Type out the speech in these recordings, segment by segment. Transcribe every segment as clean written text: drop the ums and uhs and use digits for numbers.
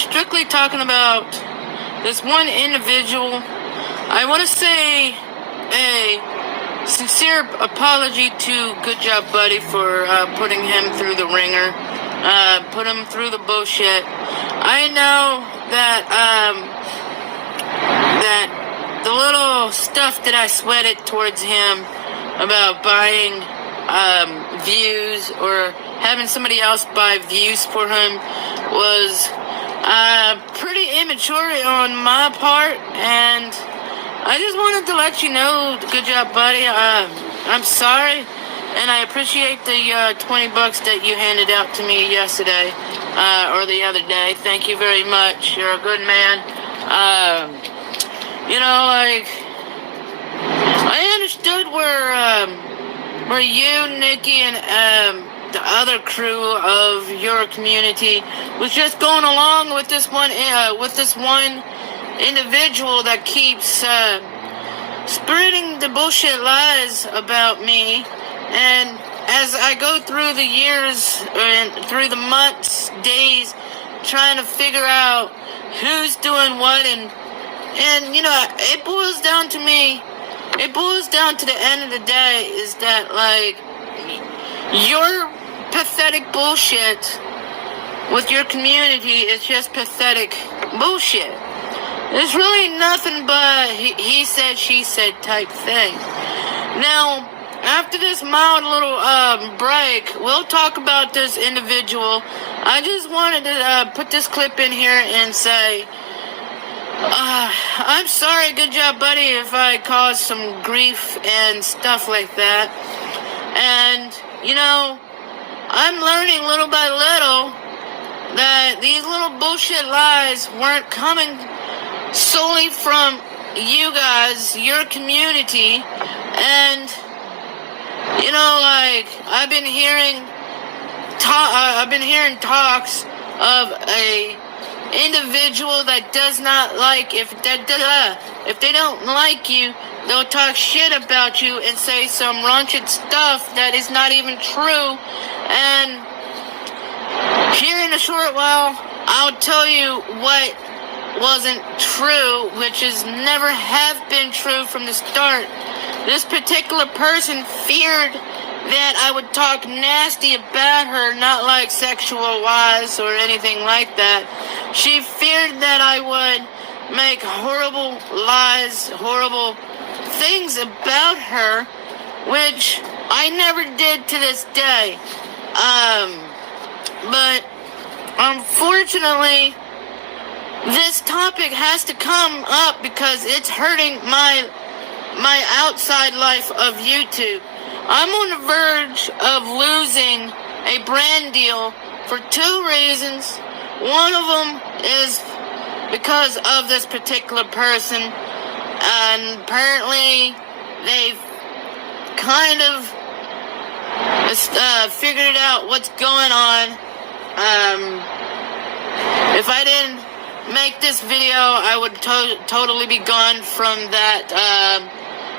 strictly talking about this one individual. I want to say a sincere apology to Good Job Buddy for putting him through the ringer, put him through the bullshit. I know that that the little stuff that I sweated towards him about buying views or having somebody else buy views for him was pretty immature on my part, and I just wanted to let you know, Good Job Buddy, I'm sorry, and I appreciate the $20 that you handed out to me yesterday, or the other day. Thank you very much. You're a good man. I understood where you, Nikki, and the other crew of your community was just going along with this one individual that keeps spreading the bullshit lies about me. And as I go through the years and through the months, days, trying to figure out who's doing what, and it boils down to me. It boils down to the end of the day is that, like, your pathetic bullshit with your community is just pathetic bullshit. There's really nothing but he said, she said type thing. Now, after this mild little break, we'll talk about this individual. I just wanted to put this clip in here and say, I'm sorry, Good Job Buddy, if I caused some grief and stuff like that. And, I'm learning little by little that these little bullshit lies weren't coming solely from you guys, your community. And, I've been hearing talks of a individual that does not like, if they don't like you, they'll talk shit about you and say some raunchy stuff that is not even true. And here in a short while, I'll tell you what wasn't true, which is never have been true from the start. This particular person feared that I would talk nasty about her, not like sexual wise or anything like that. She feared that I would make horrible lies, horrible things about her, which I never did to this day. But unfortunately, this topic has to come up because it's hurting my outside life of YouTube. I'm on the verge of losing a brand deal for two reasons. One of them is because of this particular person, and apparently they've kind of figured out what's going on. If I didn't make this video, I would totally be gone from that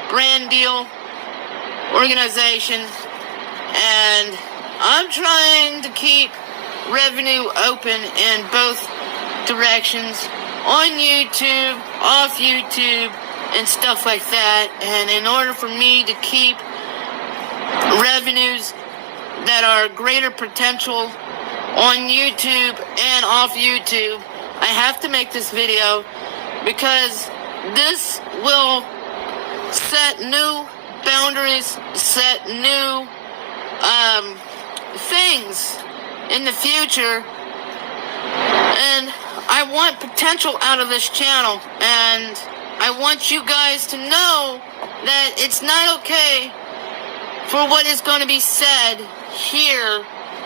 brand deal organization, and I'm trying to keep revenue open in both directions, on YouTube, off YouTube, and stuff like that. And in order for me to keep revenues that are greater potential on YouTube and off YouTube, I have to make this video, because this will set new boundaries, set new things in the future. And I want potential out of this channel, and I want you guys to know that it's not okay for what is going to be said here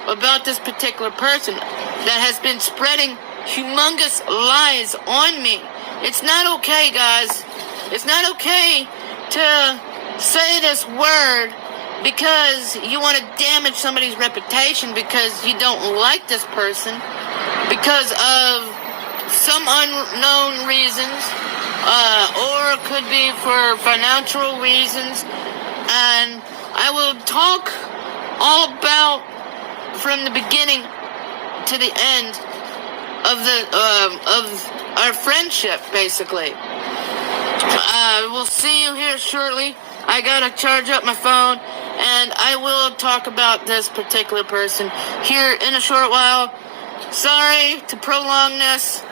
about this particular person that has been spreading humongous lies on me. It's not okay, guys. It's not okay to say this word because you want to damage somebody's reputation because you don't like this person because of some unknown reasons, or it could be for financial reasons. And I will talk all about, from the beginning to the end, of our friendship, basically. We'll see you here shortly. I gotta charge up my phone, and I will talk about this particular person here in a short while. Sorry to prolong this.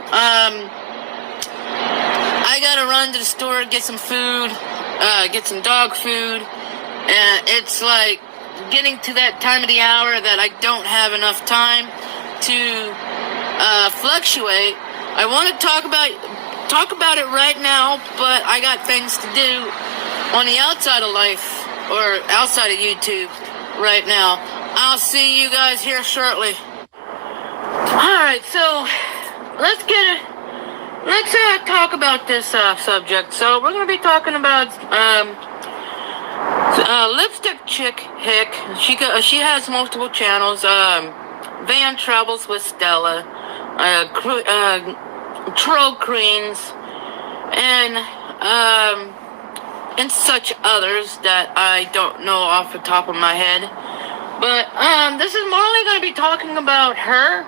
I gotta run to the store, get some food, get some dog food, and it's like getting to that time of the hour that I don't have enough time to fluctuate. I want to talk about it right now, but I got things to do on the outside of life, or outside of YouTube right now. I'll see you guys here shortly. Alright, so let's talk about this subject. So we're going to be talking about Lipstick Chick Hick. She has multiple channels. Van Travels with Stella, Troll Queens, and such others that I don't know off the top of my head. But this is mostly going to be talking about her.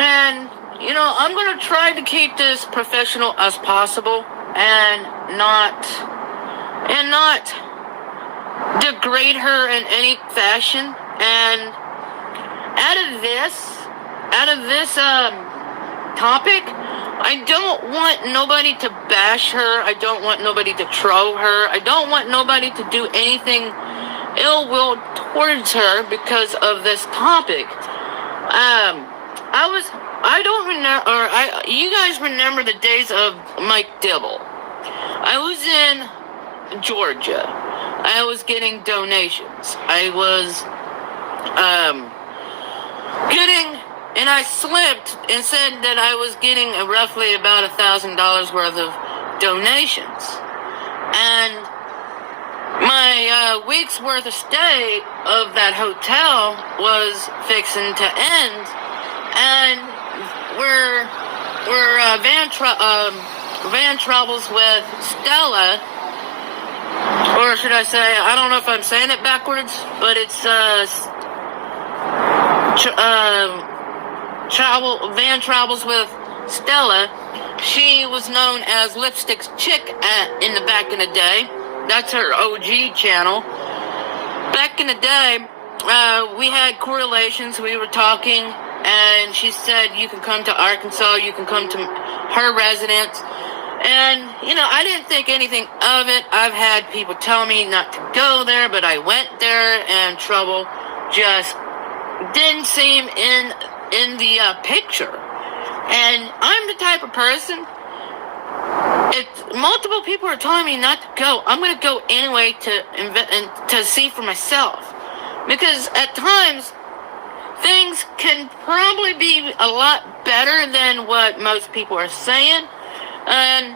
And I'm going to try to keep this professional as possible and not degrade her in any fashion. And out of this topic, I don't want nobody to bash her. I don't want nobody to troll her. I don't want nobody to do anything ill will towards her because of this topic. You guys remember the days of Mike Dibble. I was in Georgia. I was getting donations. I was and I slipped and said that I was getting roughly about $1,000 worth of donations. And my week's worth of stay of that hotel was fixing to end. And we're Van Travels with Stella, or should I say, I don't know if I'm saying it backwards, but it's Van Travels with Stella. She was known as Lipstick Chick in the back in the day. That's her OG channel. Back in the day, we had correlations. We were talking, and she said, you can come to Arkansas, you can come to her residence. And, I didn't think anything of it. I've had people tell me not to go there, but I went there, and trouble just didn't seem in the picture. And I'm the type of person, if multiple people are telling me not to go, I'm going to go anyway to see for myself. Because at times, things can probably be a lot better than what most people are saying. And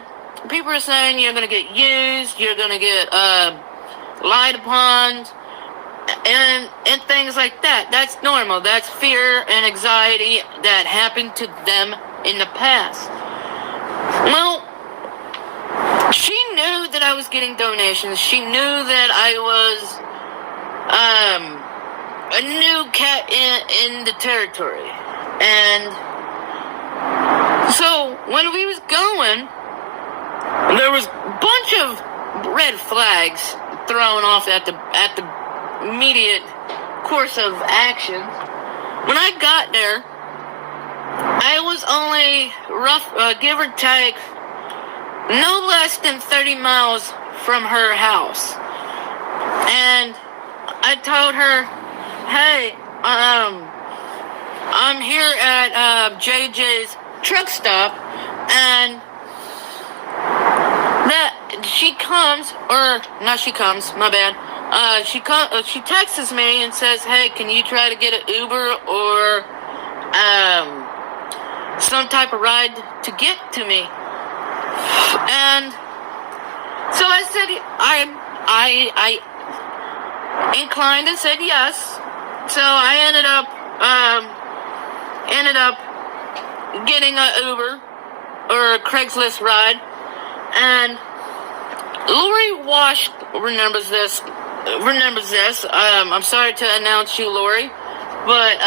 people are saying you're going to get used, you're going to get lied upon, and things like that. That's normal. That's fear and anxiety that happened to them in the past. Well, she knew that I was getting donations. She knew that I was a new cat in the territory. And so when we was going, there was a bunch of red flags thrown off at the immediate course of action. When I got there, I was only give or take, no less than 30 miles from her house. And I told her, hey, I'm here at JJ's truck stop, and she texts me and says, hey, can you try to get an Uber or some type of ride to get to me? And so I said, I inclined and said yes. So I ended up getting an Uber or a Craigslist ride. And Lori Wash remembers this. I'm sorry to announce you, Lori, but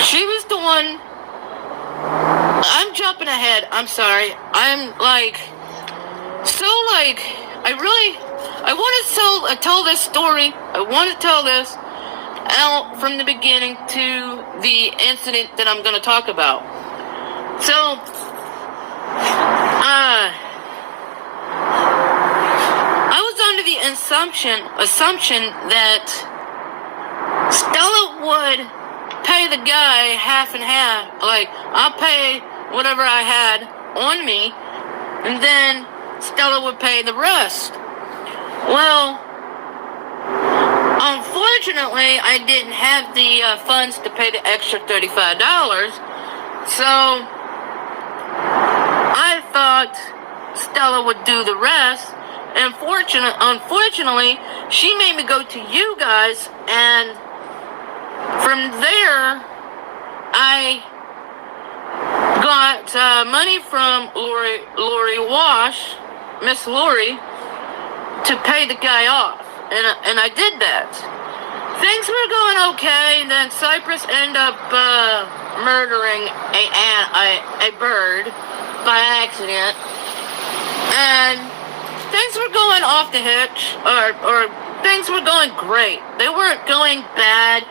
She was the one. I'm jumping ahead. I'm sorry. I'm like, so like, I want to tell this story. I want to tell this out from the beginning to the incident that I'm going to talk about. So, I was under the assumption that Stella would pay the guy half and half. Like, I'll pay whatever I had on me, and then Stella would pay the rest. Well, unfortunately, I didn't have the funds to pay the extra $35, so I thought Stella would do the rest. And unfortunately, she made me go to you guys, and from there, I got money from Lori Wash, Miss Lori, to pay the guy off, and I did that. Things were going okay, and then Cypress ended up murdering a bird by accident, and things were going off the hitch, or things were going great. They weren't going bad.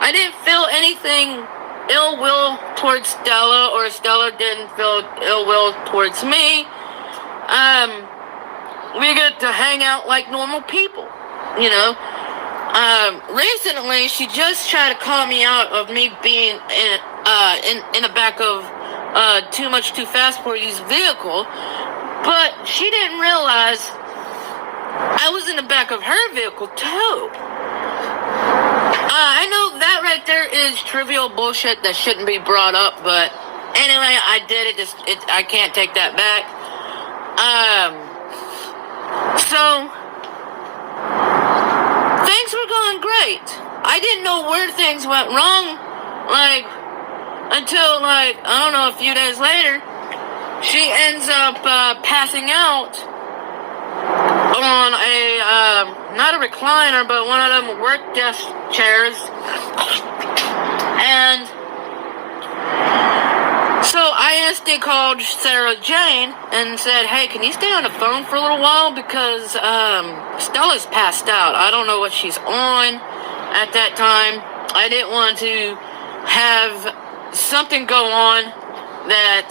I didn't feel anything ill will towards Stella, or Stella didn't feel ill will towards me. We get to hang out like normal people, you know. Recently, she just tried to call me out of me being in the back of Too Much Too Fast for You's vehicle, but she didn't realize I was in the back of her vehicle too. I know that right there is trivial bullshit that shouldn't be brought up, but anyway, I did it. I can't take that back. So things were going great. I didn't know where things went wrong, like, until, like, I don't know, a few days later, she ends up passing out on a, not a recliner, but one of them work desk chairs. And so I instantly called Sarah Jane and said, hey, can you stay on the phone for a little while? Because Stella's passed out. I don't know what she's on at that time. I didn't want to have something go on that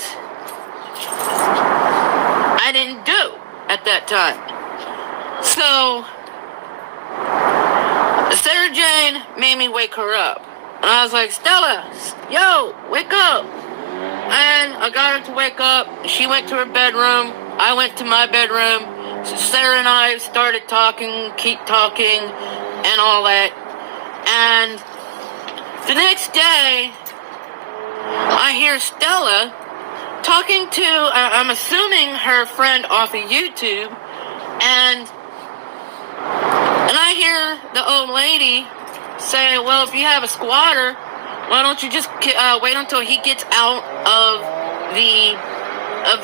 I didn't do at that time. So Sarah Jane made me wake her up. And I was like, Stella, yo, wake up. And I got her to wake up. She went to her bedroom. I went to my bedroom. So Sarah and I started talking, keep talking, and all that. And the next day, I hear Stella talking to, I'm assuming her friend off of YouTube, and I hear the old lady say, well, if you have a squatter, why don't you just wait until he gets out of the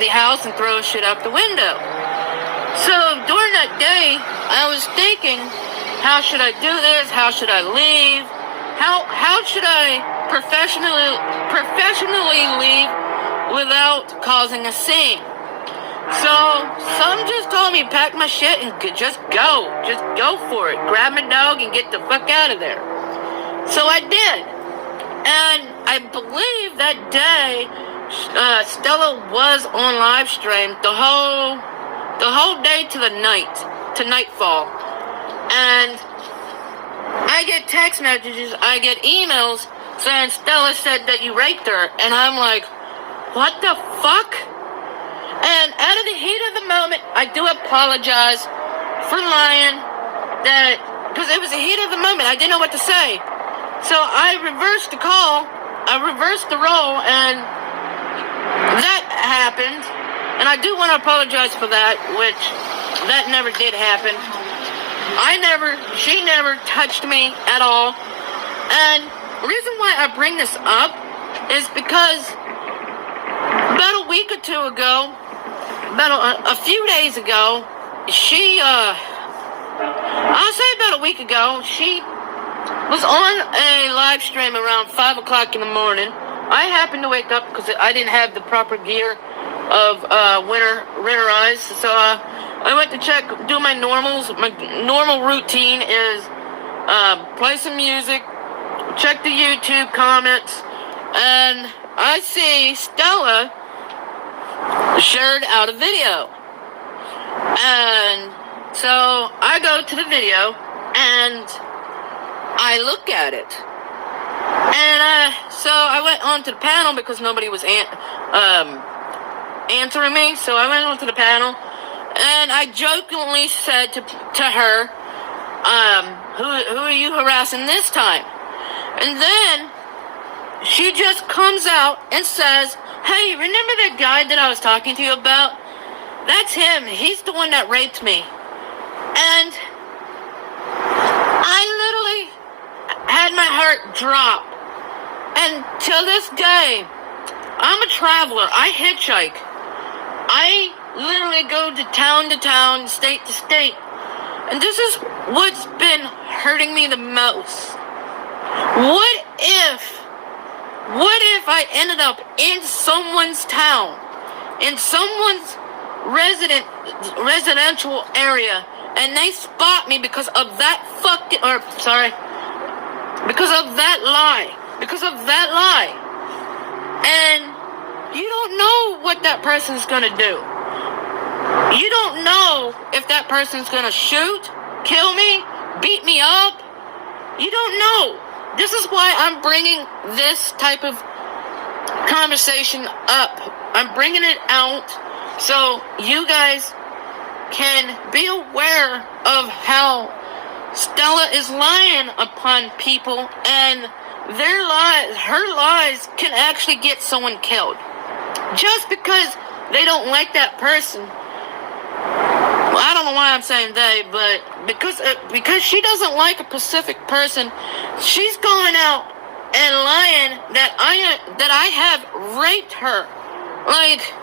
house and throw shit out the window? So during that day, I was thinking, how should I do this? How should I leave? How should I professionally leave without causing a scene? So some just told me pack my shit and just go for it. Grab my dog and get the fuck out of there. So I did. And I believe that day, Stella was on live stream the whole day to nightfall. And I get text messages, I get emails saying Stella said that you raped her, and I'm like, what the fuck? And out of the heat of the moment, I do apologize for lying, because it was the heat of the moment, I didn't know what to say. So I reversed the call, I reversed the role, and that happened. And I do want to apologize for that, which that never did happen. She never touched me at all. And the reason why I bring this up is because about a week or two ago, about a few days ago, I'll say about a week ago, she was on a live stream around 5 o'clock in the morning. I happened to wake up because I didn't have the proper gear of winterize. So I went to do my normals. My normal routine is play some music, check the YouTube comments, and I see Stella shared out a video. And so I go to the video and I look at it. And so I went onto the panel because nobody was answering me. So I went onto the panel and I jokingly said to her, who are you harassing this time? And then she just comes out and says, hey, remember that guy that I was talking to you about? That's him. He's the one that raped me. And I literally had my heart drop. And till this day, I'm a traveler. I hitchhike. I literally go to town, state to state. And this is what's been hurting me the most. What if I ended up in someone's town, in someone's residential area, and they spot me because of that because of that lie, and you don't know what that person's gonna do. You don't know if that person's gonna shoot, kill me, beat me up. You don't know. This is why I'm bringing this type of conversation up. I'm bringing it out so you guys can be aware of how Stella is lying upon people, and her lies can actually get someone killed. Just because they don't like that person. Well, I don't know why I'm saying they, but because she doesn't like a specific person, she's going out and lying that I have raped her. Like,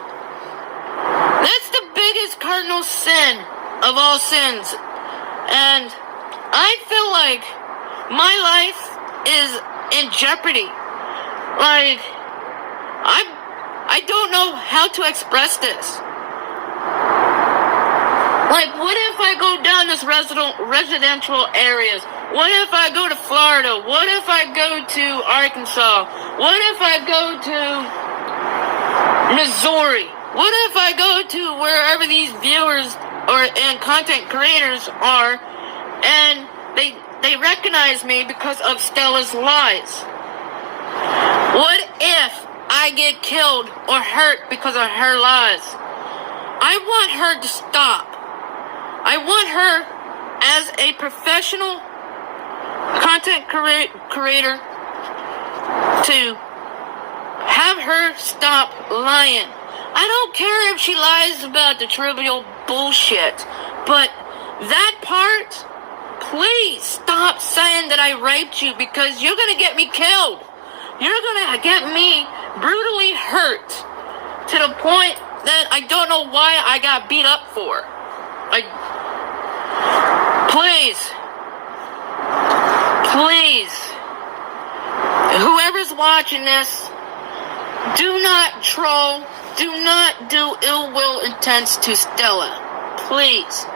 that's the biggest cardinal sin of all sins. And I feel like my life is in jeopardy. Like, I don't know how to express this. Like, what if I go down this residential areas? What if I go to Florida? What if I go to Arkansas? What if I go to Missouri? What if I go to wherever these viewers and content creators are, and they recognize me because of Stella's lies? What if I get killed or hurt because of her lies? I want her to stop. I want her, as a professional content creator, to have her stop lying. I don't care if she lies about the trivial bullshit, but that part, please stop saying that I raped you, because you're going to get me killed. You're going to get me brutally hurt to the point that I don't know why I got beat up for. Please, whoever's watching this, do not troll, do not do ill will intents to Stella. Please.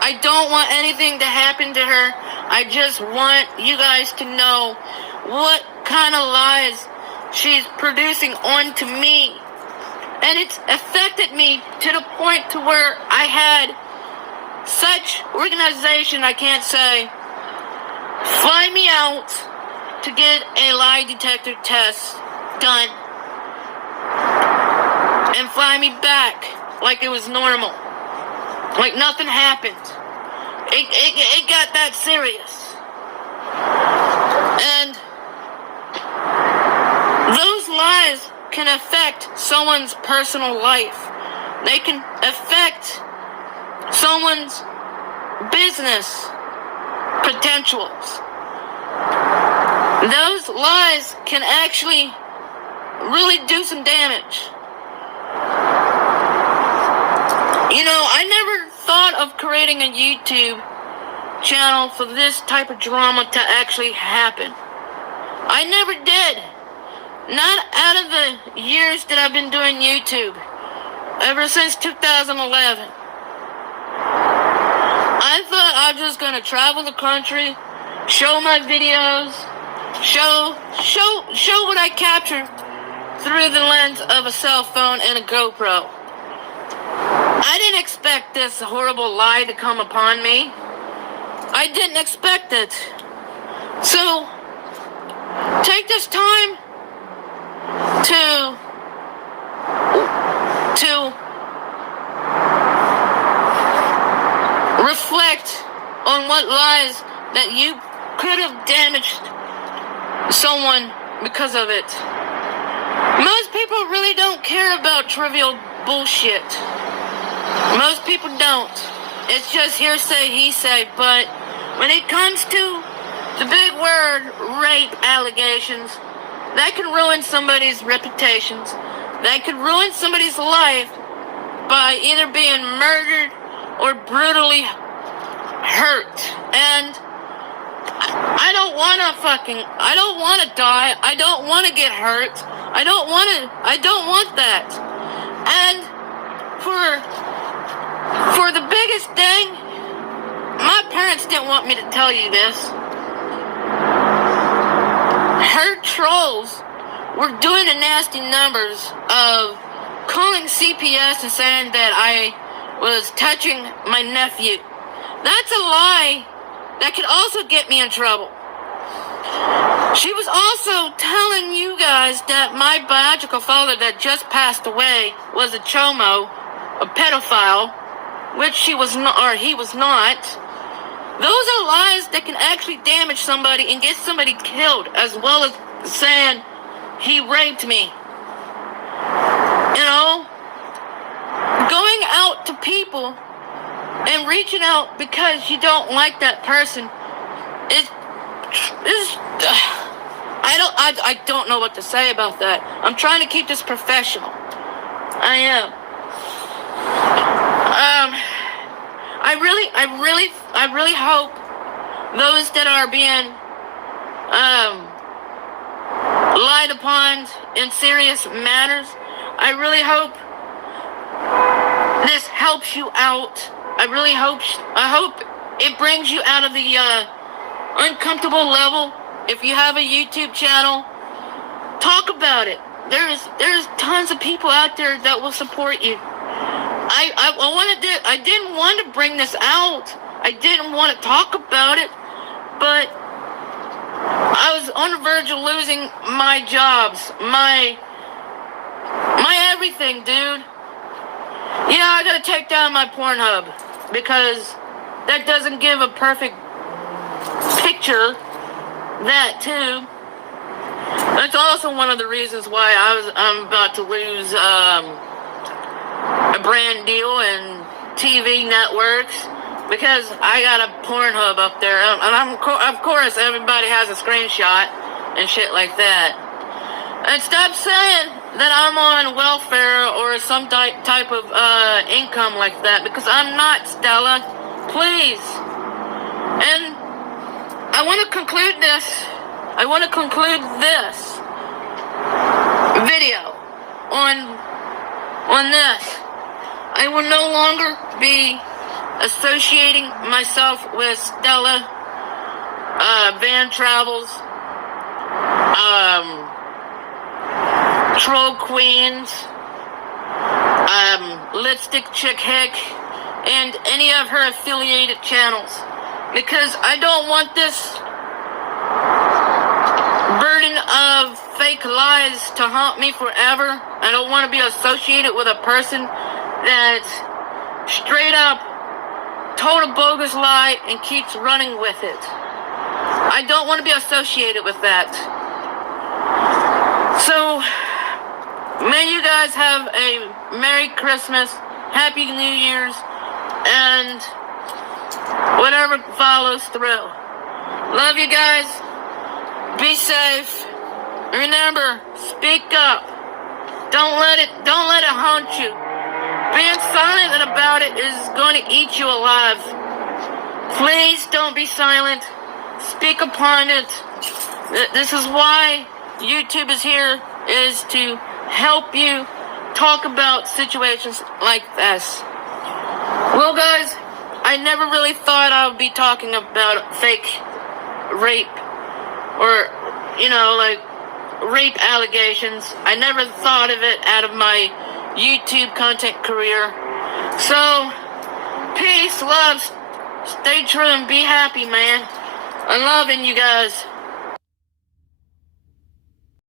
I don't want anything to happen to her. I just want you guys to know what kind of lies she's producing onto me. And it's affected me to the point to where I had such organization, I can't say, fly me out to get a lie detector test done and fly me back like it was normal, like nothing happened. It got that serious. And those lies can affect someone's personal life. They can affect someone's business potentials. Those lies can actually really do some damage. You know, I never thought of creating a YouTube channel for this type of drama to actually happen. I never did. Not out of the years that I've been doing YouTube. Ever since 2011. I thought I was just gonna travel the country, show my videos, show what I captured through the lens of a cell phone and a GoPro. I didn't expect this horrible lie to come upon me. I didn't expect it. So, take this time to reflect on what lies that you could have damaged someone because of it. Most people really don't care about trivial bullshit. Most people don't. It's just hearsay, he say, but when it comes to the big word, rape allegations, that can ruin somebody's reputations. That could ruin somebody's life by either being murdered or brutally hurt. And I don't want to die. I don't want to get hurt. I don't want that. And for the biggest thing, my parents didn't want me to tell you this. Her trolls were doing the nasty numbers of calling CPS and saying that I was touching my nephew. That's a lie that could also get me in trouble. She was also telling you guys that my biological father that just passed away was a chomo, a pedophile, which he was not. Those are lies that can actually damage somebody and get somebody killed, as well as saying he raped me. You know, going out to people and reaching out because you don't like that person is I don't know what to say about that. I'm trying to keep this professional. I am. I really hope those that are being lied upon in serious matters, I really hope this helps you out. I hope it brings you out of the uncomfortable level. If you have a YouTube channel, talk about it. There's tons of people out there that will support you. I didn't want to bring this out. I didn't want to talk about it, but I was on the verge of losing my jobs, my everything, dude. Yeah, I gotta take down my Pornhub because that doesn't give a perfect picture. That too. That's also one of the reasons why I'm about to lose a brand deal in TV networks, because I got a Pornhub up there, and of course everybody has a screenshot and shit like that. And stop saying that I'm on welfare or some type of income like that, because I'm not, Stella. Please. And I want to conclude this video on this. I will no longer be associating myself with Stella, Van Travels, Troll Queens, Lipstick Chick Hick, and any of her affiliated channels, because I don't want this burden of fake lies to haunt me forever. I don't want to be associated with a person that straight up told a bogus lie and keeps running with it. I don't want to be associated with that. So, may you guys have a Merry Christmas, Happy New Year's, and whatever follows through. Love you guys. Be safe. Remember, speak up. Don't let it haunt you. Being silent about it is going to eat you alive. Please don't be silent. Speak upon it. This is why YouTube is here, is to help you talk about situations like this. Well, guys, I never really thought I would be talking about fake rape or, like rape allegations. I never thought of it out of my YouTube content career. So, peace, love, stay true, and be happy, man. I'm loving you guys.